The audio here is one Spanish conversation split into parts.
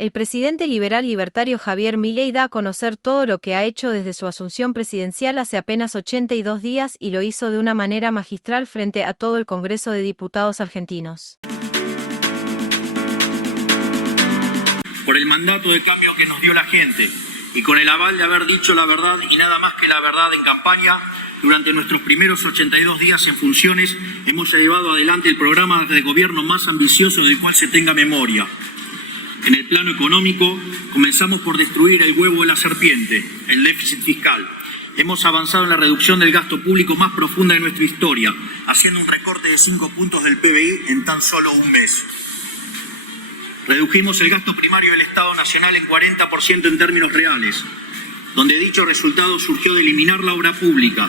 El presidente liberal libertario Javier Milei da a conocer todo lo que ha hecho desde su asunción presidencial hace apenas 82 días y lo hizo de una manera magistral frente a todo el Congreso de Diputados argentinos. Por el mandato de cambio que nos dio la gente y con el aval de haber dicho la verdad y nada más que la verdad en campaña, durante nuestros primeros 82 días en funciones hemos llevado adelante el programa de gobierno más ambicioso del cual se tenga memoria. En el plano económico, comenzamos por destruir el huevo de la serpiente, el déficit fiscal. Hemos avanzado en la reducción del gasto público más profunda de nuestra historia, haciendo un recorte de 5 puntos del PBI en tan solo un mes. Redujimos el gasto primario del Estado Nacional en 40% en términos reales, donde dicho resultado surgió de eliminar la obra pública,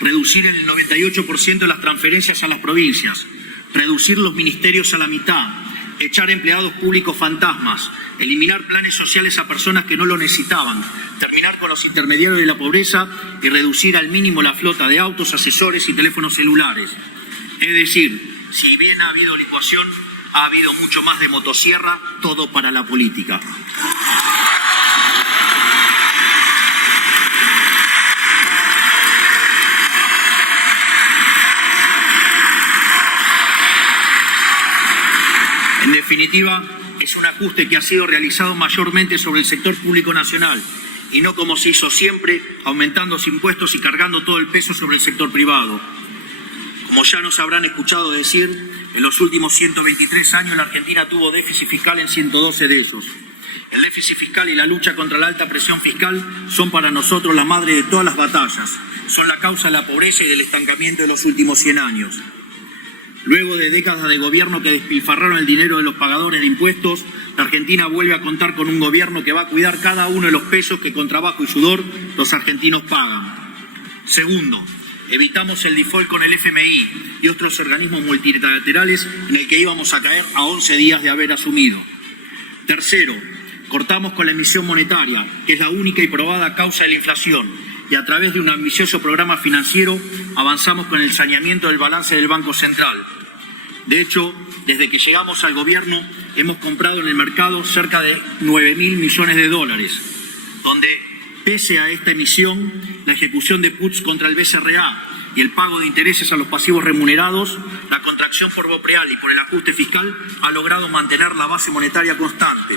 reducir en el 98% las transferencias a las provincias, reducir los ministerios a la mitad, echar empleados públicos fantasmas, eliminar planes sociales a personas que no lo necesitaban, terminar con los intermediarios de la pobreza y reducir al mínimo la flota de autos, asesores y teléfonos celulares. Es decir, si bien ha habido licuación, ha habido mucho más de motosierra, todo para la política. En definitiva, es un ajuste que ha sido realizado mayormente sobre el sector público nacional y no como se hizo siempre, aumentando los impuestos y cargando todo el peso sobre el sector privado. Como ya nos habrán escuchado decir, en los últimos 123 años la Argentina tuvo déficit fiscal en 112 de ellos. El déficit fiscal y la lucha contra la alta presión fiscal son para nosotros la madre de todas las batallas. Son la causa de la pobreza y del estancamiento de los últimos 100 años. Luego de décadas de gobierno que despilfarraron el dinero de los pagadores de impuestos, la Argentina vuelve a contar con un gobierno que va a cuidar cada uno de los pesos que con trabajo y sudor los argentinos pagan. Segundo, evitamos el default con el FMI y otros organismos multilaterales en el que íbamos a caer a 11 días de haber asumido. Tercero, cortamos con la emisión monetaria, que es la única y probada causa de la inflación, y a través de un ambicioso programa financiero avanzamos con el saneamiento del balance del Banco Central. De hecho, desde que llegamos al gobierno hemos comprado en el mercado cerca de 9.000 millones de dólares, donde pese a esta emisión, la ejecución de puts contra el BCRA y el pago de intereses a los pasivos remunerados, la contracción por Bopreal y por el ajuste fiscal ha logrado mantener la base monetaria constante.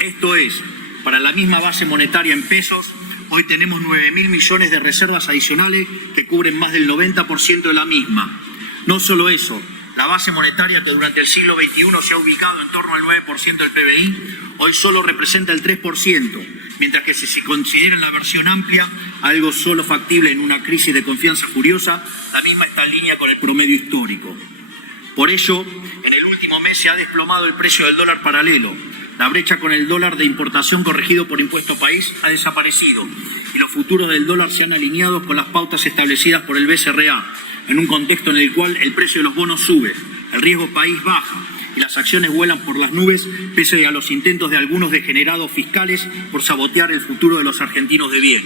Esto es, para la misma base monetaria en pesos, hoy tenemos 9.000 millones de reservas adicionales que cubren más del 90% de la misma. No solo eso, la base monetaria que durante el siglo XXI se ha ubicado en torno al 9% del PBI, hoy solo representa el 3%, mientras que si se considera en la versión amplia, algo solo factible en una crisis de confianza furiosa, la misma está en línea con el promedio histórico. Por ello, en el último mes se ha desplomado el precio del dólar paralelo. La brecha con el dólar de importación corregido por impuesto país ha desaparecido y los futuros del dólar se han alineado con las pautas establecidas por el BCRA, en un contexto en el cual el precio de los bonos sube, el riesgo país baja y las acciones vuelan por las nubes pese a los intentos de algunos degenerados fiscales por sabotear el futuro de los argentinos de bien.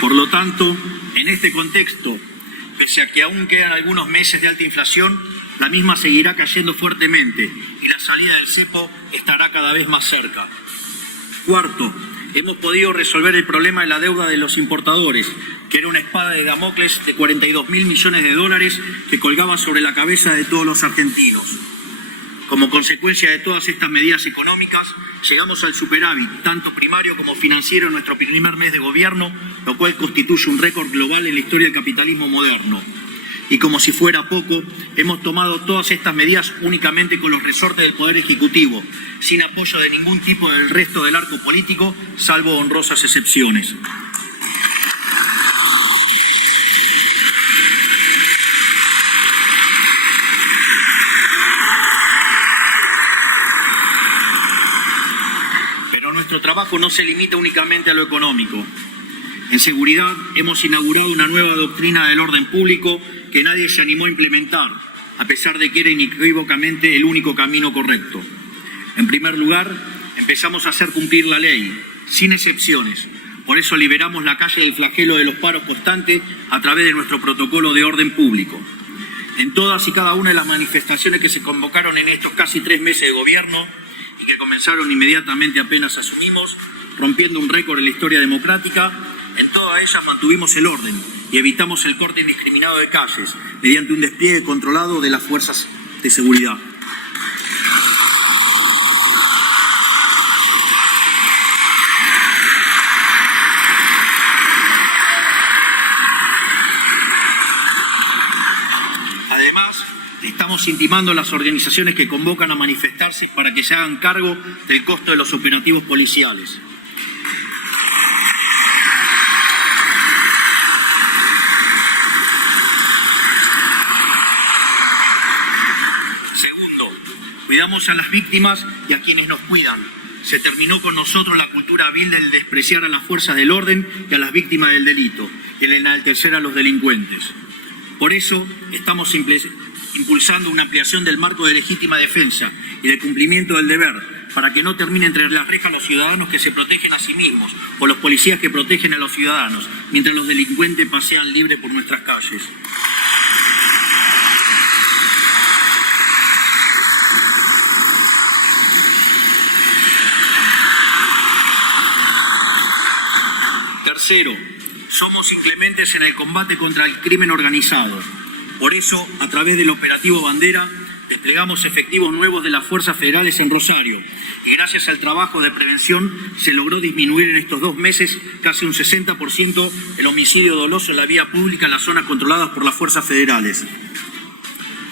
Por lo tanto, en este contexto, pese a que aún quedan algunos meses de alta inflación, la misma seguirá cayendo fuertemente y la salida del cepo estará cada vez más cerca. Cuarto, hemos podido resolver el problema de la deuda de los importadores, que era una espada de Damocles de 42.000 millones de dólares que colgaba sobre la cabeza de todos los argentinos. Como consecuencia de todas estas medidas económicas, llegamos al superávit, tanto primario como financiero, en nuestro primer mes de gobierno, lo cual constituye un récord global en la historia del capitalismo moderno. Y como si fuera poco, hemos tomado todas estas medidas únicamente con los resortes del Poder Ejecutivo, sin apoyo de ningún tipo del resto del arco político, salvo honrosas excepciones. Nuestro trabajo no se limita únicamente a lo económico. En seguridad hemos inaugurado una nueva doctrina del orden público que nadie se animó a implementar, a pesar de que era inequívocamente el único camino correcto. En primer lugar, empezamos a hacer cumplir la ley, sin excepciones, Por eso liberamos la calle del flagelo de los paros constantes a través de nuestro protocolo de orden público. En todas y cada una de las manifestaciones que se convocaron en estos casi 3 meses de gobierno y que comenzaron inmediatamente apenas asumimos, rompiendo un récord en la historia democrática, en todas ellas mantuvimos el orden y evitamos el corte indiscriminado de calles mediante un despliegue controlado de las fuerzas de seguridad. Además, estamos intimando a las organizaciones que convocan a manifestarse para que se hagan cargo del costo de los operativos policiales. Segundo, cuidamos a las víctimas y a quienes nos cuidan. Se terminó con nosotros la cultura vil del despreciar a las fuerzas del orden y a las víctimas del delito, y el enaltecer a los delincuentes. Por eso estamos impulsando una ampliación del marco de legítima defensa y de cumplimiento del deber, para que no termine entre las rejas los ciudadanos que se protegen a sí mismos o los policías que protegen a los ciudadanos, mientras los delincuentes pasean libres por nuestras calles. Tercero, somos inclementes en el combate contra el crimen organizado. Por eso, a través del operativo Bandera, desplegamos efectivos nuevos de las fuerzas federales en Rosario. Y gracias al trabajo de prevención se logró disminuir en estos 2 meses casi un 60% el homicidio doloso en la vía pública en las zonas controladas por las fuerzas federales.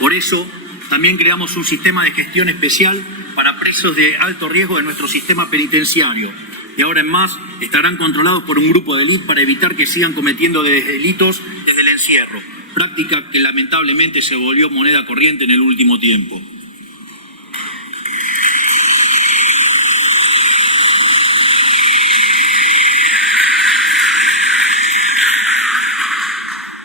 Por eso, también creamos un sistema de gestión especial para presos de alto riesgo de nuestro sistema penitenciario. Y ahora en más estarán controlados por un grupo de élite para evitar que sigan cometiendo delitos desde el encierro, práctica que lamentablemente se volvió moneda corriente en el último tiempo.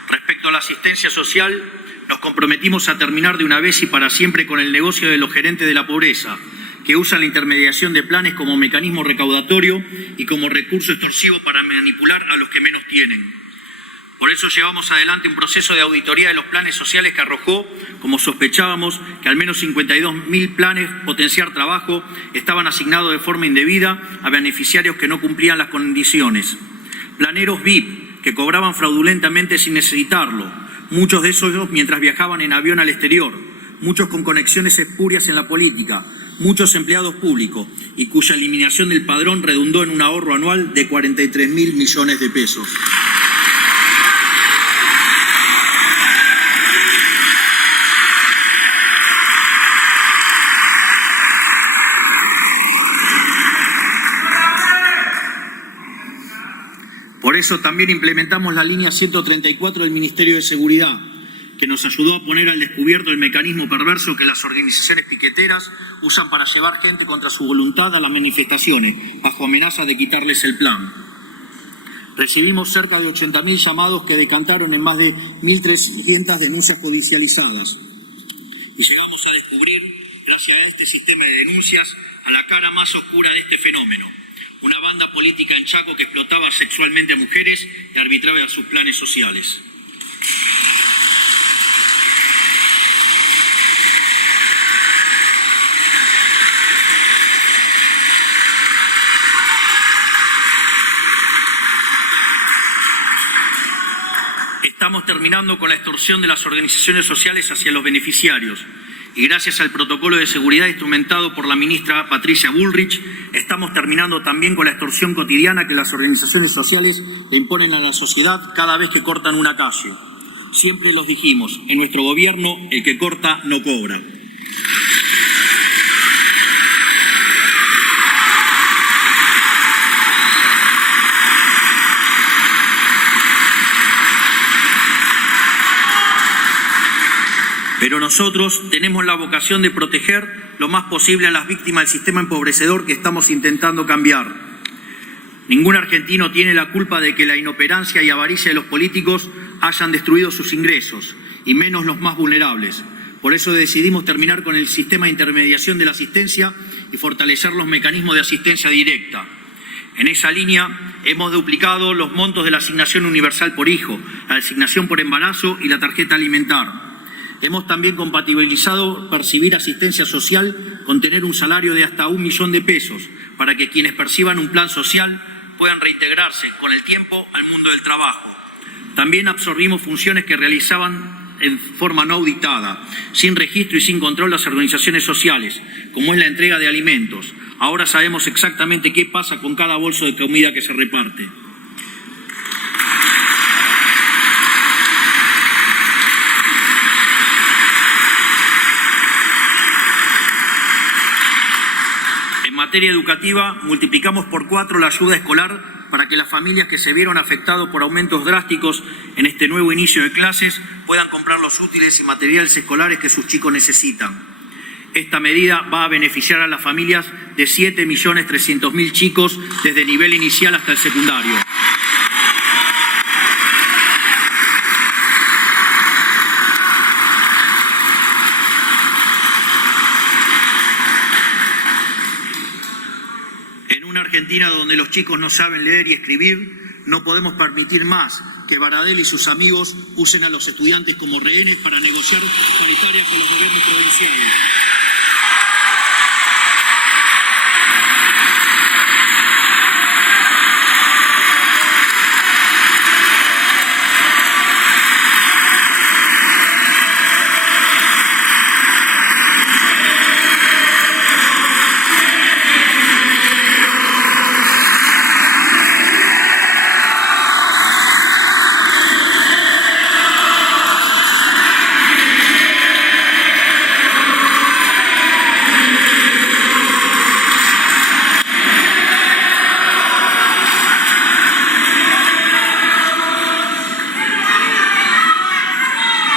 Respecto a la asistencia social, nos comprometimos a terminar de una vez y para siempre con el negocio de los gerentes de la pobreza, que usan la intermediación de planes como mecanismo recaudatorio y como recurso extorsivo para manipular a los que menos tienen. Por eso llevamos adelante un proceso de auditoría de los planes sociales que arrojó, como sospechábamos, que al menos 52.000 planes potenciar trabajo estaban asignados de forma indebida a beneficiarios que no cumplían las condiciones. Planeros VIP que cobraban fraudulentamente sin necesitarlo, muchos de esos mientras viajaban en avión al exterior, muchos con conexiones espurias en la política, muchos empleados públicos y cuya eliminación del padrón redundó en un ahorro anual de 43.000 millones de pesos. Por eso también implementamos la línea 134 del Ministerio de Seguridad, que nos ayudó a poner al descubierto el mecanismo perverso que las organizaciones piqueteras usan para llevar gente contra su voluntad a las manifestaciones, bajo amenaza de quitarles el plan. Recibimos cerca de 80.000 llamados que decantaron en más de 1.300 denuncias judicializadas. Y llegamos a descubrir, gracias a este sistema de denuncias, a la cara más oscura de este fenómeno. Una banda política en Chaco que explotaba sexualmente a mujeres y arbitraba sus planes sociales. Estamos terminando con la extorsión de las organizaciones sociales hacia los beneficiarios y gracias al protocolo de seguridad instrumentado por la ministra Patricia Bullrich, estamos terminando también con la extorsión cotidiana que las organizaciones sociales le imponen a la sociedad cada vez que cortan una calle. Siempre los dijimos, en nuestro gobierno el que corta no cobra. Pero nosotros tenemos la vocación de proteger lo más posible a las víctimas del sistema empobrecedor que estamos intentando cambiar. Ningún argentino tiene la culpa de que la inoperancia y avaricia de los políticos hayan destruido sus ingresos, y menos los más vulnerables. Por eso decidimos terminar con el sistema de intermediación de la asistencia y fortalecer los mecanismos de asistencia directa. En esa línea, hemos duplicado los montos de la asignación universal por hijo, la asignación por embarazo y la tarjeta alimentar. Hemos también compatibilizado percibir asistencia social con tener un salario de hasta 1 millón de pesos, para que quienes perciban un plan social puedan reintegrarse con el tiempo al mundo del trabajo. También absorbimos funciones que realizaban en forma no auditada, sin registro y sin control las organizaciones sociales, como es la entrega de alimentos. Ahora sabemos exactamente qué pasa con cada bolso de comida que se reparte. En materia educativa, multiplicamos por 4 la ayuda escolar para que las familias que se vieron afectadas por aumentos drásticos en este nuevo inicio de clases puedan comprar los útiles y materiales escolares que sus chicos necesitan. Esta medida va a beneficiar a las familias de 7.300.000 chicos desde el nivel inicial hasta el secundario. En una Argentina donde los chicos no saben leer y escribir, no podemos permitir más que Baradel y sus amigos usen a los estudiantes como rehenes para negociar paritarias con los gobiernos provinciales.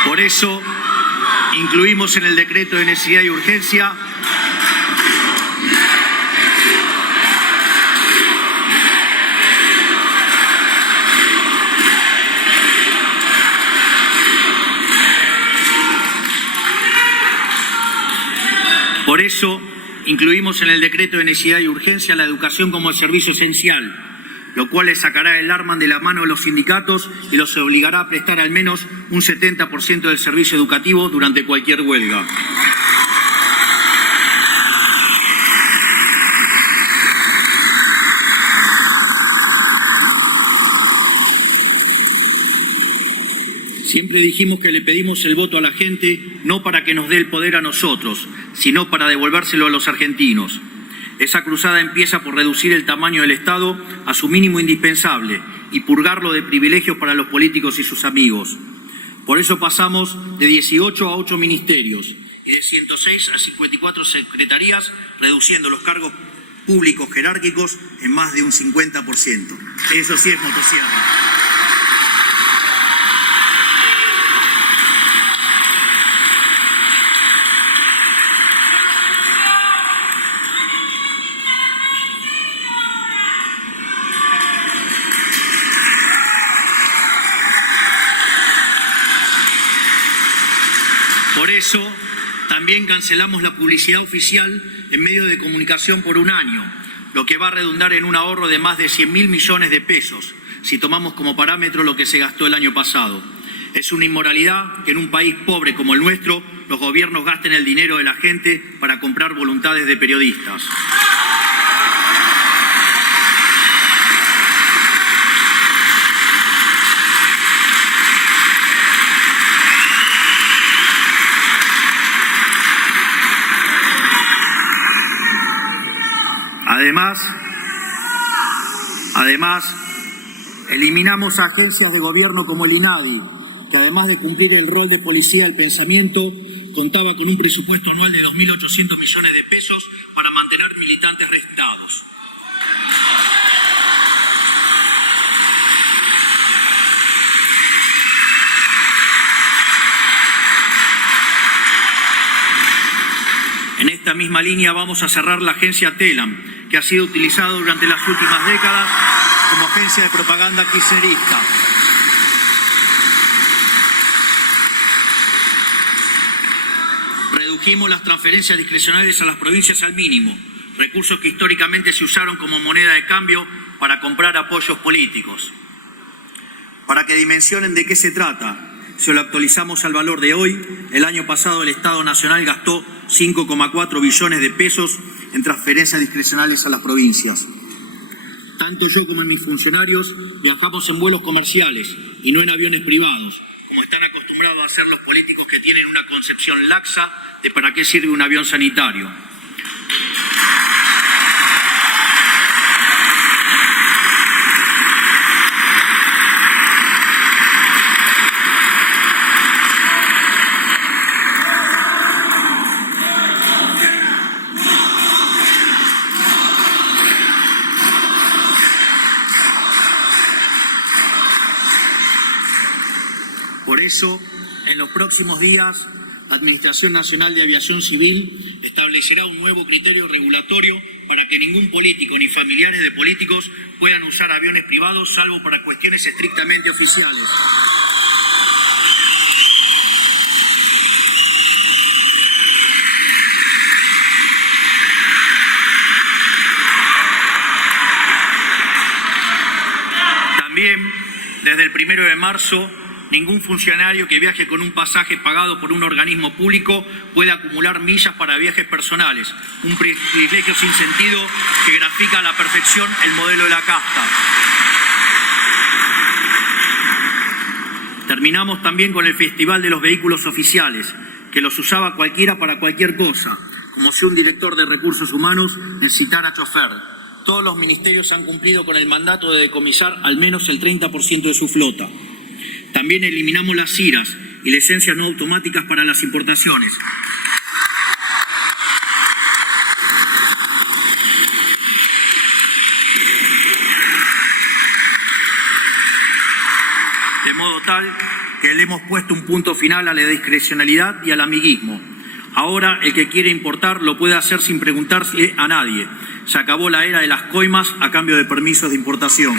Por eso, incluimos en el decreto de necesidad y urgencia la educación como el servicio esencial, lo cual les sacará el arma de la mano de los sindicatos y los obligará a prestar al menos un 70% del servicio educativo durante cualquier huelga. Siempre dijimos que le pedimos el voto a la gente no para que nos dé el poder a nosotros, sino para devolvérselo a los argentinos. Esa cruzada empieza por reducir el tamaño del Estado a su mínimo indispensable y purgarlo de privilegios para los políticos y sus amigos. Por eso pasamos de 18 a 8 ministerios y de 106 a 54 secretarías, reduciendo los cargos públicos jerárquicos en más de un 50%. Eso sí es motosierra. Por eso, también cancelamos la publicidad oficial en medios de comunicación por 1 año, lo que va a redundar en un ahorro de más de 100.000 millones de pesos, si tomamos como parámetro lo que se gastó el año pasado. Es una inmoralidad que en un país pobre como el nuestro, los gobiernos gasten el dinero de la gente para comprar voluntades de periodistas. Además, eliminamos agencias de gobierno como el INADI, que además de cumplir el rol de policía del pensamiento, contaba con un presupuesto anual de 2.800 millones de pesos para mantener militantes restados. En esta misma línea vamos a cerrar la agencia TELAM, que ha sido utilizada durante las últimas décadas como agencia de propaganda kirchnerista. Redujimos las transferencias discrecionales a las provincias al mínimo, recursos que históricamente se usaron como moneda de cambio para comprar apoyos políticos. Para que dimensionen de qué se trata, si lo actualizamos al valor de hoy, el año pasado el Estado Nacional gastó 5,4 billones de pesos en transferencias discrecionales a las provincias. Tanto yo como mis funcionarios viajamos en vuelos comerciales y no en aviones privados, como están acostumbrados a hacer los políticos que tienen una concepción laxa de para qué sirve un avión sanitario. Por eso, en los próximos días, la Administración Nacional de Aviación Civil establecerá un nuevo criterio regulatorio para que ningún político ni familiares de políticos puedan usar aviones privados, salvo para cuestiones estrictamente oficiales. También, desde el 1 de marzo, ningún funcionario que viaje con un pasaje pagado por un organismo público puede acumular millas para viajes personales, un privilegio sin sentido que grafica a la perfección el modelo de la casta. Terminamos también con el Festival de los Vehículos Oficiales, que los usaba cualquiera para cualquier cosa, como si un director de recursos humanos necesitara chofer. Todos los ministerios han cumplido con el mandato de decomisar al menos el 30% de su flota. También eliminamos las CIRAs y licencias no automáticas para las importaciones. De modo tal que le hemos puesto un punto final a la discrecionalidad y al amiguismo. Ahora el que quiere importar lo puede hacer sin preguntarse a nadie. Se acabó la era de las coimas a cambio de permisos de importación.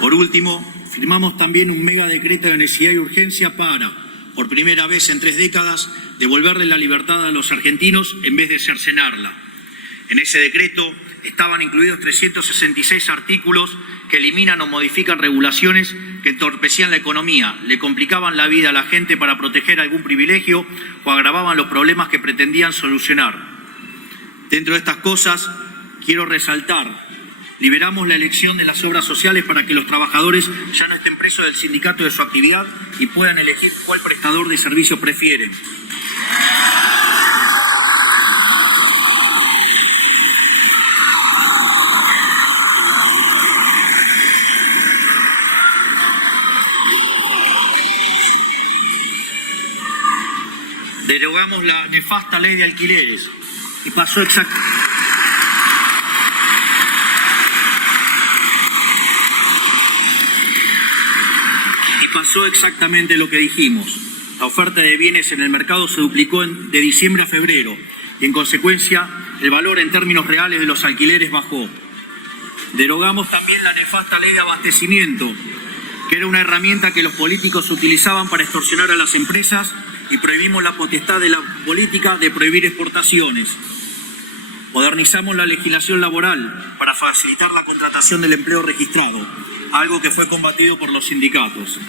Por último, firmamos también un mega decreto de necesidad y urgencia para, por primera vez en 3 décadas, devolverle la libertad a los argentinos en vez de cercenarla. En ese decreto estaban incluidos 366 artículos que eliminan o modifican regulaciones que entorpecían la economía, le complicaban la vida a la gente para proteger algún privilegio o agravaban los problemas que pretendían solucionar. Dentro de estas cosas, quiero resaltar: liberamos la elección de las obras sociales para que los trabajadores ya no estén presos del sindicato de su actividad y puedan elegir cuál prestador de servicios prefieren. Derogamos la nefasta ley de alquileres y pasó exactamente lo que dijimos. La oferta de bienes en el mercado se duplicó de diciembre a febrero y en consecuencia el valor en términos reales de los alquileres bajó. Derogamos también la nefasta ley de abastecimiento, que era una herramienta que los políticos utilizaban para extorsionar a las empresas, y prohibimos la potestad de la política de prohibir exportaciones. Modernizamos la legislación laboral para facilitar la contratación del empleo registrado, algo que fue combatido por los sindicatos.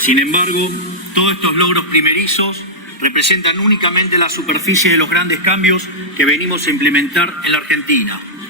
Sin embargo, todos estos logros primerizos representan únicamente la superficie de los grandes cambios que venimos a implementar en la Argentina.